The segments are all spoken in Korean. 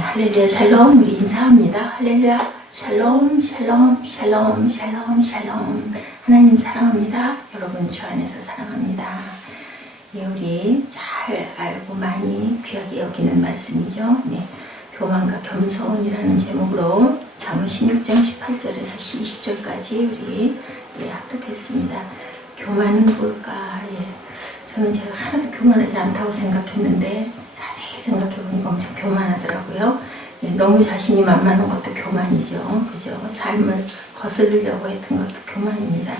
할렐루야 샬롬. 우리 인사합니다. 할렐루야 샬롬 샬롬 샬롬 샬롬 샬롬. 하나님 사랑합니다. 여러분 주 안에서 사랑합니다. 예, 우리 잘 알고 많이 귀하게 여기는 말씀이죠. 네, 교만과 겸손이라는 제목으로 잠언 16장 18절에서 20절까지 우리 합독했습니다. 교만은 뭘까? 저는 제가 하나도 교만하지 않다고 생각했는데 자세히 생각해보니까 엄청 교만하더라고요. 너무 자신이 만만한 것도 교만이죠. 그죠? 삶을 거스르려고 했던 것도 교만입니다.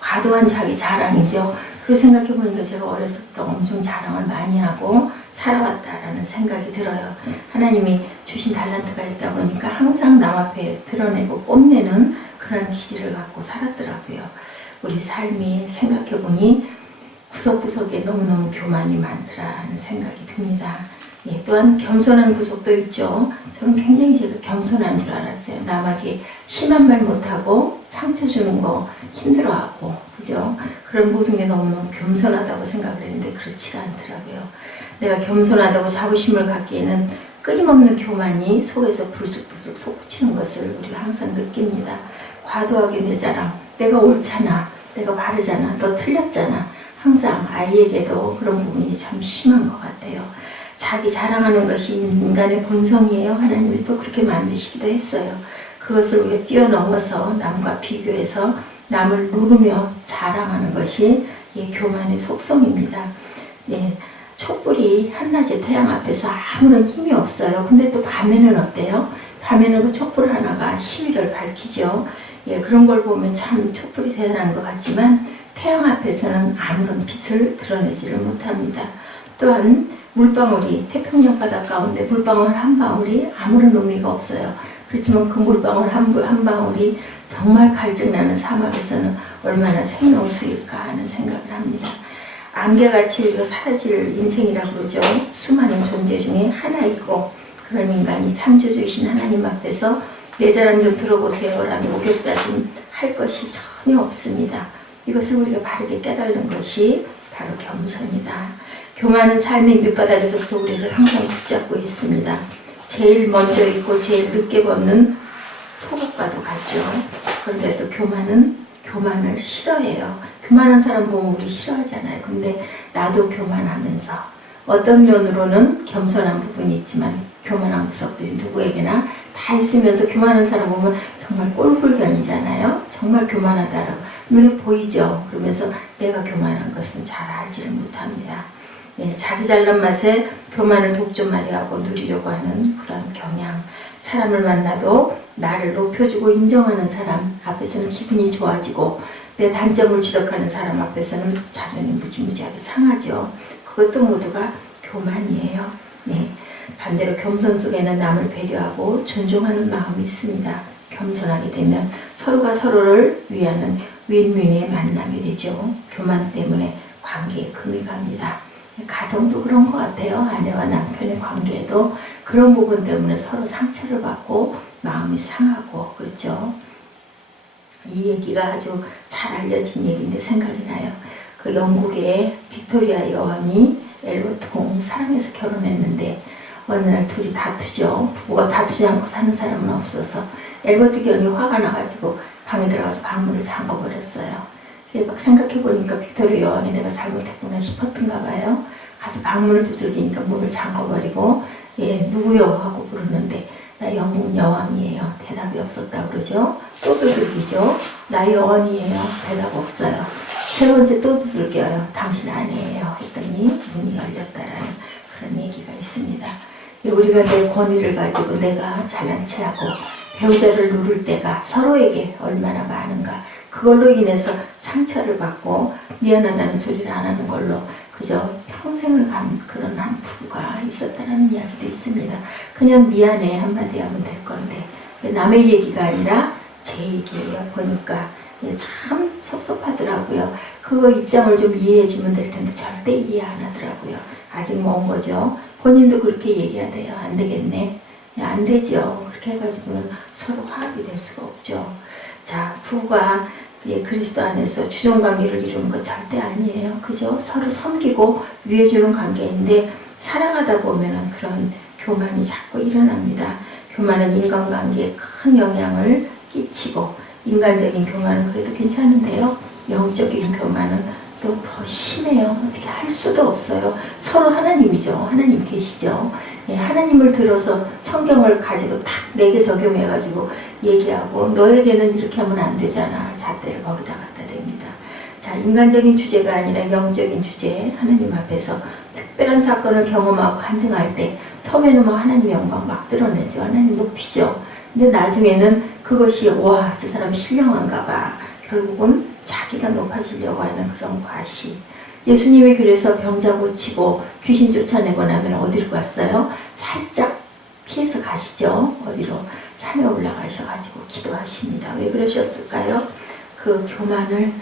과도한 자기 자랑이죠. 그 생각해보니까 제가 어렸을 때 엄청 자랑을 많이 하고 살아왔다라는 생각이 들어요. 하나님이 주신 달란트가 있다 보니까 항상 남 앞에 드러내고 뽐내는 그런 기질을 갖고 살았더라고요. 우리 삶이 생각해보니 구석구석에 너무너무 교만이 많더라는 생각이 듭니다. 또한 겸손한 구석도 있죠. 저는 굉장히 제가 겸손한 줄 알았어요. 남에게 심한 말 못하고 상처 주는 거 힘들어하고, 그죠? 그런 모든 게 너무너무 겸손하다고 생각을 했는데 그렇지가 않더라고요. 내가 겸손하다고 자부심을 갖기에는 끊임없는 교만이 속에서 불쑥불쑥 솟구치는 것을 우리가 항상 느낍니다. 과도하게 내 자랑, 내가 옳잖아, 내가 바르잖아, 너 틀렸잖아. 항상 아이에게도 그런 부분이 참 심한 것 같아요. 자기 자랑하는 것이 인간의 본성이에요. 하나님이 또 그렇게 만드시기도 했어요. 그것을 우리가 뛰어넘어서 남과 비교해서 남을 누르며 자랑하는 것이 교만의 속성입니다. 촛불이 한낮에 태양 앞에서 아무런 힘이 없어요. 근데 또 밤에는 어때요? 밤에는 그 촛불 하나가 시위를 밝히죠. 그런 걸 보면 참 촛불이 대단한 것 같지만 태양 앞에서는 아무런 빛을 드러내지를 못합니다. 또한 물방울이 태평양 바다 가운데 물방울 한 방울이 아무런 의미가 없어요. 그렇지만 그 물방울 한 방울이 정말 갈증나는 사막에서는 얼마나 생명수일까 하는 생각을 합니다. 안개같이 사라질 인생이라고 그러죠. 수많은 존재 중에 하나이고 그런 인간이 창조주이신 하나님 앞에서 내 자랑 좀 들어보세요 라는 목욕다짐 할 것이 전혀 없습니다. 이것을 우리가 바르게 깨달는 것이 바로 겸손이다. 교만은 삶의 밑바닥에서부터 우리를 항상 붙잡고 있습니다. 제일 먼저 있고 제일 늦게 벗는 속옷과도 같죠. 그런데 또 교만을 싫어해요. 교만한 사람 보면 우리 싫어하잖아요. 근데 나도 교만하면서 어떤 면으로는 겸손한 부분이 있지만 교만한 구석들이 누구에게나 다 있으면서 교만한 사람 보면 정말 꼴불견이잖아요. 정말 교만하다라고 눈에 보이죠. 그러면서 내가 교만한 것은 잘 알지를 못합니다. 자기 잘난 맛에 교만을 독점하려고 누리려고 하는 그런 경향. 사람을 만나도 나를 높여주고 인정하는 사람 앞에서는 기분이 좋아지고 내 단점을 지적하는 사람 앞에서는 자존심 무지무지하게 상하죠. 그것도 모두가 교만이에요. 반대로 겸손 속에는 남을 배려하고 존중하는 마음이 있습니다. 겸손하게 되면 서로가 서로를 위하는 윈윈의 만남이 되죠. 교만 때문에 관계에 금이 갑니다. 가정도 그런 것 같아요. 아내와 남편의 관계에도 그런 부분 때문에 서로 상처를 받고 마음이 상하고 그렇죠. 이 얘기가 아주 잘 알려진 얘기인데 생각이 나요. 그 영국의 빅토리아 여왕이 엘버트 공 사랑해서 결혼했는데 어느 날 둘이 다투죠. 부부가 다투지 않고 사는 사람은 없어서 엘버트 경이 화가 나가지고 방에 들어가서 방문을 잠궈버렸어요. 막 생각해보니까 빅토리아 여왕이 내가 잘못했구나 싶었던가 봐요. 가서 방문을 두들기니까 문을 잠궈버리고 누구요? 하고 부르는데 나 영국 여왕이에요. 대답이 없었다고 그러죠. 또 두들기죠. 나 여왕이에요. 대답 없어요. 세 번째 또 두들겨요. 당신 아니에요. 했더니 문이 열렸다라는 그런 얘기가 있습니다. 우리가 내 권위를 가지고 내가 잘난 체하고 배우자를 누를 때가 서로에게 얼마나 많은가. 그걸로 인해서 상처를 받고 미안하다는 소리를 안 하는 걸로 그저 평생을 간 그런 한 부부가 있었다는 이야기도 있습니다. 그냥 미안해 한마디 하면 될 건데 남의 얘기가 아니라 제 얘기예요. 보니까 참 섭섭하더라고요. 그거 입장을 좀 이해해 주면 될 텐데 절대 이해 안 하더라고요. 아직 먼 거죠. 본인도 그렇게 얘기하대요. 안 되겠네. 안 되죠. 그렇게 해가지고는 서로 화합이 될 수가 없죠. 자, 부부가 그리스도 안에서 주종관계를 이루는 거 절대 아니에요. 그죠? 서로 섬기고 위해주는 관계인데 살아가다 보면은 그런 교만이 자꾸 일어납니다. 교만은 인간관계에 큰 영향을 끼치고, 인간적인 교만은 그래도 괜찮은데요, 영적인 교만은 또 더 심해요. 어떻게 할 수도 없어요. 서로 하나님이죠. 하나님 계시죠. 예, 하나님을 들어서 성경을 가지고 딱 내게 적용해가지고 얘기하고, 너에게는 이렇게 하면 안 되잖아. 잣대를 거기다 갖다 댑니다. 자, 인간적인 주제가 아니라 영적인 주제, 하나님 앞에서 특별한 사건을 경험하고 간증할 때 처음에는 뭐 하나님 영광 막 드러내죠. 하나님 높이죠. 근데 나중에는 그것이 와, 저 사람 신령한가 봐. 결국은 자기가 높아지려고 하는 그런 과시. 예수님이 그래서 병자 고치고 귀신 쫓아내고 나면 어디로 갔어요? 살짝 피해서 가시죠. 어디로? 산에 올라가셔가지고 기도하십니다. 왜 그러셨을까요? 그 교만을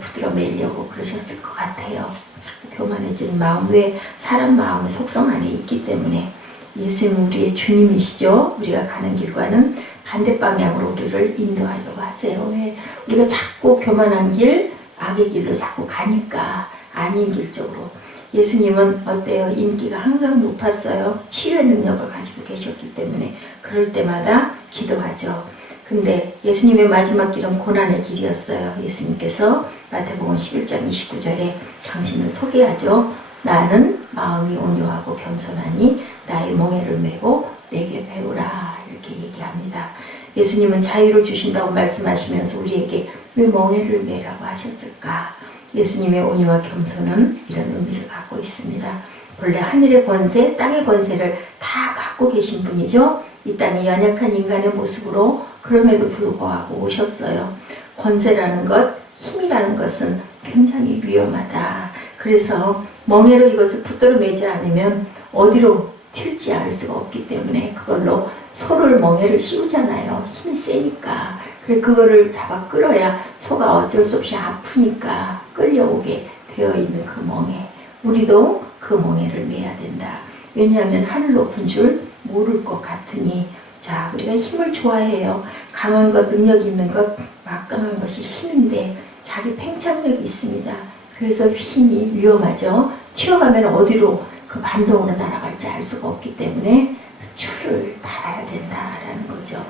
부드러 매려고 그러셨을 것 같아요. 자꾸 교만해지는 마음, 왜? 사람 마음의 속성 안에 있기 때문에. 예수님은 우리의 주님이시죠. 우리가 가는 길과는 반대 방향으로 우리를 인도하려고 하세요. 왜? 우리가 자꾸 교만한 길, 악의 길로 자꾸 가니까, 아닌 길 쪽으로. 예수님은 어때요? 인기가 항상 높았어요. 치유의 능력을 가지고 계셨기 때문에 그럴 때마다 기도하죠. 근데 예수님의 마지막 길은 고난의 길이었어요. 예수님께서 마태복음 11장 29절에 당신을 소개하죠. 나는 마음이 온유하고 겸손하니 나의 멍에를 메고 내게 배우라, 이렇게 얘기합니다. 예수님은 자유를 주신다고 말씀하시면서 우리에게 왜 멍에를 메라고 하셨을까? 예수님의 온유와 겸손은 이런 의미를 갖고 있습니다. 본래 하늘의 권세, 땅의 권세를 다 갖고 계신 분이죠. 이 땅에 연약한 인간의 모습으로 그럼에도 불구하고 오셨어요. 권세라는 것, 힘이라는 것은 굉장히 위험하다. 그래서 멍에로 이것을 붙들어 매지 않으면 어디로 튈지 알 수가 없기 때문에 그걸로 소를 멍에를 씌우잖아요. 힘이 세니까. 그래, 그거를 잡아 끌어야 소가 어쩔 수 없이 아프니까 끌려오게 되어 있는 그 멍에, 우리도 그 멍에를 매야 된다. 왜냐하면 하늘 높은 줄 모를 것 같으니. 자, 우리가 힘을 좋아해요. 강한 것, 능력 있는 것, 막강한 것이 힘인데 자기 팽창력이 있습니다. 그래서 힘이 위험하죠. 튀어가면 어디로 그 반동으로 날아갈지 알 수가 없기 때문에 줄을 달아야 된다라는 거죠.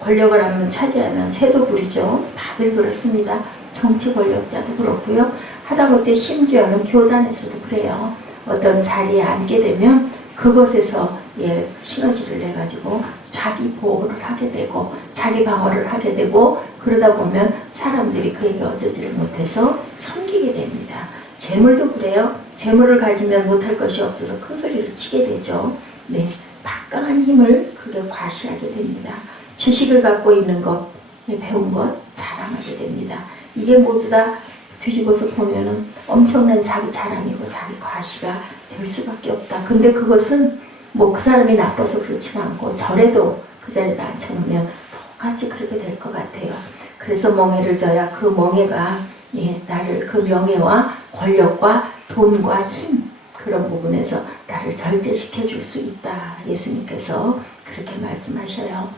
권력을 한번 차지하면 새도 부리죠. 다들 그렇습니다. 정치 권력자도 그렇고요. 하다못해 심지어는 교단에서도 그래요. 어떤 자리에 앉게 되면 그것에서 시너지를 내가지고 자기 보호를 하게 되고 자기 방어를 하게 되고, 그러다 보면 사람들이 그에게 어쩌지를 못해서 섬기게 됩니다. 재물도 그래요. 재물을 가지면 못할 것이 없어서 큰 소리를 치게 되죠. 네, 막강한 힘을 그게 과시하게 됩니다. 지식을 갖고 있는 것, 배운 것 자랑하게 됩니다. 이게 모두 다 뒤집어서 보면은 엄청난 자기 자랑이고 자기 과시가 될 수밖에 없다. 근데 그것은 뭐 그 사람이 나빠서 그렇지가 않고 저래도 그 자리에다 앉혀놓으면 똑같이 그렇게 될 것 같아요. 그래서 멍에를 져야 그 멍에가 나를 그 명예와 권력과 돈과 힘, 그런 부분에서 나를 절제시켜 줄 수 있다. 예수님께서 그렇게 말씀하셔요.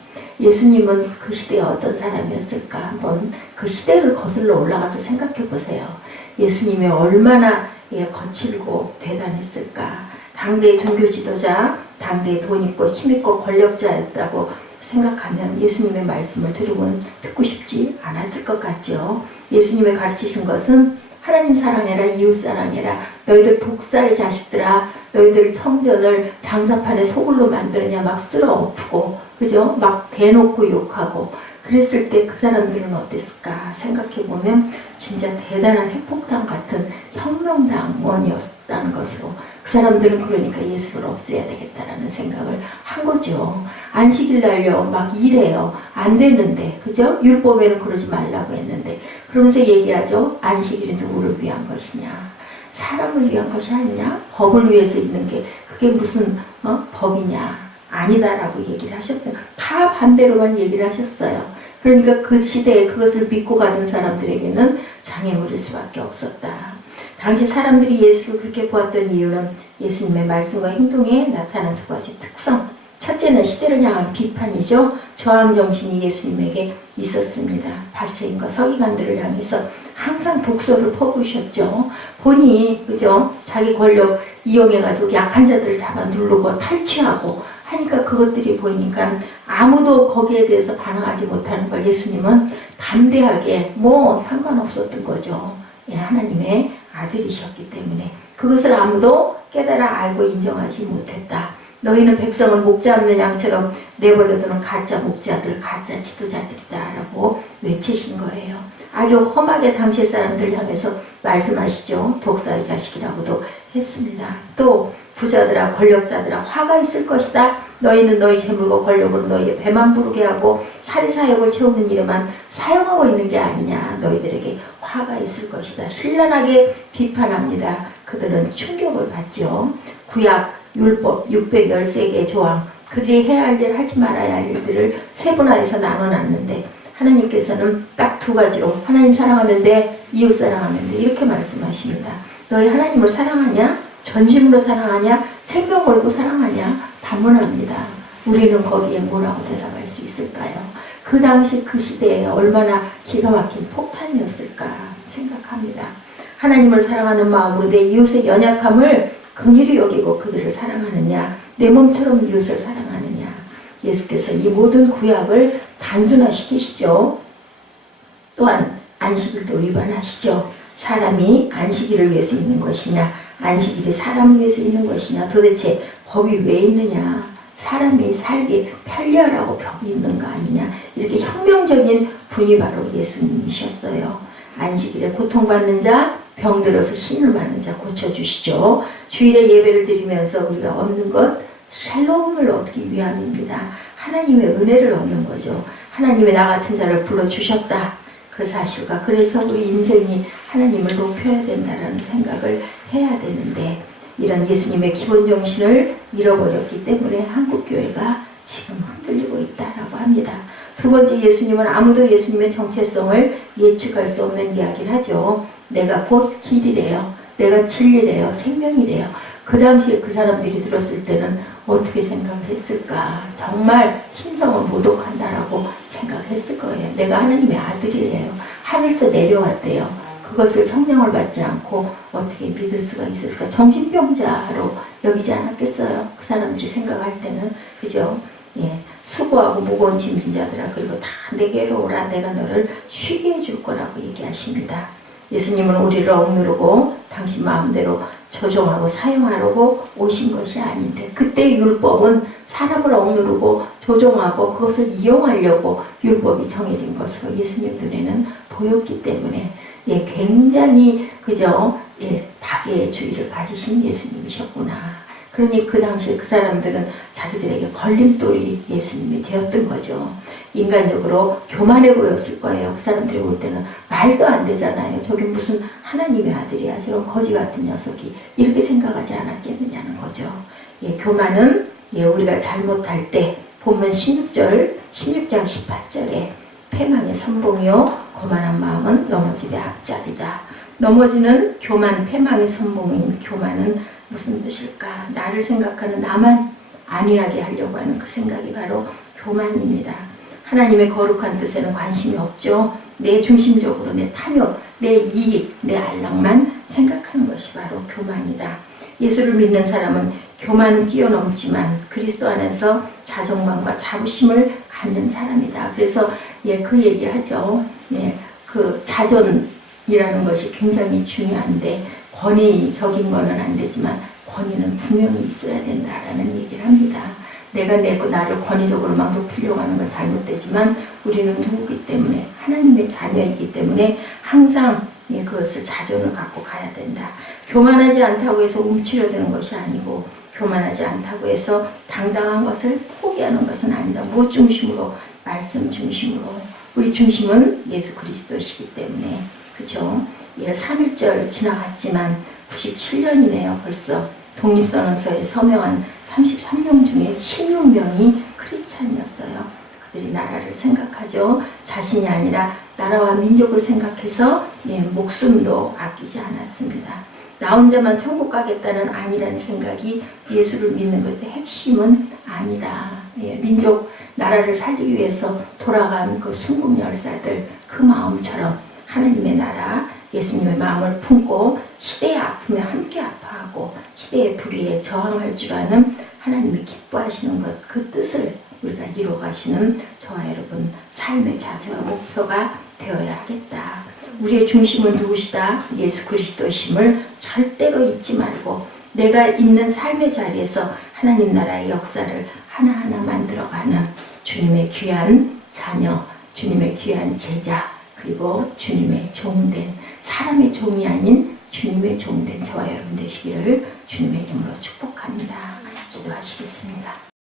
예수님은 그 시대에 어떤 사람이었을까? 한번 그 시대를 거슬러 올라가서 생각해 보세요. 예수님이 얼마나 거칠고 대단했을까? 당대의 종교 지도자, 당대의 돈 있고 힘 있고 권력자였다고 생각하면 예수님의 말씀을 듣고 싶지 않았을 것 같죠. 예수님의 가르치신 것은 하나님 사랑해라, 이웃 사랑해라, 너희들 독사의 자식들아, 너희들 성전을 장사판에 소굴로 만들었냐 막 쓸어 엎고, 그죠? 막 대놓고 욕하고 그랬을 때 그 사람들은 어땠을까 생각해보면 진짜 대단한 핵폭탄 같은 혁명당원이었다는 것으로, 그 사람들은 그러니까 예수를 없애야 되겠다라는 생각을 한 거죠. 안식일 날요 막 일해요. 안 되는데, 그죠? 율법에는 그러지 말라고 했는데, 그러면서 얘기하죠. 안식일이 누구를 위한 것이냐? 사람을 위한 것이 아니냐? 법을 위해서 있는 게 그게 무슨 법이냐? 아니다라고 얘기를 하셨어요. 다 반대로만 얘기를 하셨어요. 그러니까 그 시대에 그것을 믿고 가던 사람들에게는 장애물일 수밖에 없었다. 당시 사람들이 예수를 그렇게 보았던 이유는 예수님의 말씀과 행동에 나타난 두 가지 특성. 첫째는 시대를 향한 비판이죠. 저항 정신이 예수님에게 있었습니다. 바리새인과 서기관들을 향해서 항상 독소를 퍼부으셨죠. 본인이 그죠? 자기 권력 이용해가지고 약한 자들을 잡아 누르고 탈취하고 하니까 그것들이 보이니까 아무도 거기에 대해서 반응하지 못하는 걸 예수님은 담대하게 뭐 상관없었던 거죠. 예, 하나님의 아들이셨기 때문에 그것을 아무도 깨달아 알고 인정하지 못했다. 너희는 백성을 목 잡는 양처럼 내버려두는 가짜 목자들, 가짜 지도자들이다 라고 외치신 거예요. 아주 험하게 당시 사람들 향해서 말씀하시죠. 독사의 자식이라고도 했습니다. 또 부자들아 권력자들아 화가 있을 것이다. 너희는 너희 재물과 권력으로 너희의 배만 부르게 하고 사리사욕을 채우는 일에만 사용하고 있는 게 아니냐. 너희들에게 화가 있을 것이다. 신랄하게 비판합니다. 그들은 충격을 받죠. 구약 율법 613개의 조항, 그들이 해야 할 일, 하지 말아야 할 일들을 세분화해서 나눠놨는데 하나님께서는 딱 두 가지로 하나님 사랑하면 돼, 이웃 사랑하면 돼 이렇게 말씀하십니다. 너희 하나님을 사랑하냐? 전심으로 사랑하냐? 생명 걸고 사랑하냐? 반문합니다. 우리는 거기에 뭐라고 대답할 수 있을까요? 그 당시 그 시대에 얼마나 기가 막힌 폭탄이었을까 생각합니다. 하나님을 사랑하는 마음으로 내 이웃의 연약함을 긍휼히 여기고 그들을 사랑하느냐, 내 몸처럼 이웃을 사랑하느냐. 예수께서 이 모든 구약을 단순화시키시죠. 또한 안식일도 위반하시죠. 사람이 안식일을 위해서 있는 것이냐, 안식일이 사람을 위해서 있는 것이냐, 도대체 법이 왜 있느냐, 사람이 살기 편리하라고 법이 있는 거 아니냐, 이렇게 혁명적인 분이 바로 예수님이셨어요. 안식일에 고통받는 자, 병들어서 신을 맞는 자 고쳐주시죠. 주일에 예배를 드리면서 우리가 얻는 것, 샬롬을 얻기 위함입니다. 하나님의 은혜를 얻는 거죠. 하나님의 나 같은 자를 불러주셨다. 그 사실과 그래서 우리 인생이 하나님을 높여야 된다는 생각을 해야 되는데 이런 예수님의 기본 정신을 잃어버렸기 때문에 한국교회가 지금 흔들리고 있다라고 합니다. 두 번째, 예수님은 아무도 예수님의 정체성을 예측할 수 없는 이야기를 하죠. 내가 곧 길이래요. 내가 진리래요. 생명이래요. 그 당시에 그 사람들이 들었을 때는 어떻게 생각했을까? 정말 신성을 모독한다라고 생각했을 거예요. 내가 하나님의 아들이래요. 하늘에서 내려왔대요. 그것을 성령을 받지 않고 어떻게 믿을 수가 있을까? 정신병자로 여기지 않았겠어요? 그 사람들이 생각할 때는. 그죠? 예, 수고하고 무거운 짐진 자들아 그리고 다 내게로 오라. 내가 너를 쉬게 해줄 거라고 얘기하십니다. 예수님은 우리를 억누르고 당신 마음대로 조종하고 사용하려고 오신 것이 아닌데 그때의 율법은 사람을 억누르고 조종하고 그것을 이용하려고 율법이 정해진 것으로 예수님 눈에는 보였기 때문에 예, 굉장히 그저 예, 박애의 주의를 가지신 예수님이셨구나. 그러니 그 당시에 그 사람들은 자기들에게 걸림돌이 예수님이 되었던 거죠. 인간적으로 교만해 보였을 거예요. 그 사람들이 볼 때는 말도 안 되잖아요. 저게 무슨 하나님의 아들이야. 저런 거지 같은 녀석이. 이렇게 생각하지 않았겠느냐는 거죠. 예, 교만은 예, 우리가 잘못할 때 본문 16장 18절에 패망의 선봉이요 거만한 마음은 넘어짐의 앞잡이다. 넘어지는 교만, 패망의 선봉인 교만은 무슨 뜻일까? 나를 생각하는 나만 안위하게 하려고 하는 그 생각이 바로 교만입니다. 하나님의 거룩한 뜻에는 관심이 없죠. 내 중심적으로 내 탐욕, 내 이익, 내 안락만 생각하는 것이 바로 교만이다. 예수를 믿는 사람은 교만은 뛰어넘지만 그리스도 안에서 자존감과 자부심을 갖는 사람이다. 그래서 예, 그 얘기하죠. 예, 그 자존이라는 것이 굉장히 중요한데 권위적인 거는 안 되지만 권위는 분명히 있어야 된다라는 얘기를 합니다. 내가 나를 권위적으로 막 높이려고 하는 건 잘못되지만 우리는 누구기 때문에 하나님의 자녀이기 때문에 항상 예, 그것을 자존을 갖고 가야 된다. 교만하지 않다고 해서 움츠려드는 것이 아니고 교만하지 않다고 해서 당당한 것을 포기하는 것은 아니다. 무엇 중심으로? 말씀 중심으로. 우리 중심은 예수 그리스도시기 때문에 그렇죠. 예, 3.1절 지나갔지만 97년이네요. 벌써 독립선언서에 서명한 33명 중에 16명이 크리스찬이었어요. 그들이 나라를 생각하죠. 자신이 아니라 나라와 민족을 생각해서 예, 목숨도 아끼지 않았습니다. 나 혼자만 천국 가겠다는 아니란 생각이 예수를 믿는 것의 핵심은 아니다. 예, 민족, 나라를 살리기 위해서 돌아간 그 순국 열사들 그 마음처럼 하나님의 나라, 예수님의 마음을 품고 시대의 아픔에 함께 아파하고 시대의 불의에 저항할 줄 아는 하나님이 기뻐하시는 것, 그 뜻을 우리가 이루어가시는 저와 여러분 삶의 자세와 목표가 되어야 하겠다. 우리의 중심은 누구시다? 예수 그리스도심을 절대로 잊지 말고 내가 있는 삶의 자리에서 하나님 나라의 역사를 하나하나 만들어가는 주님의 귀한 자녀, 주님의 귀한 제자, 그리고 주님의 종된, 사람의 종이 아닌 주님의 종된 저와 여러분 되시기를 주님의 이름으로 축복합니다. 기도하시겠습니다.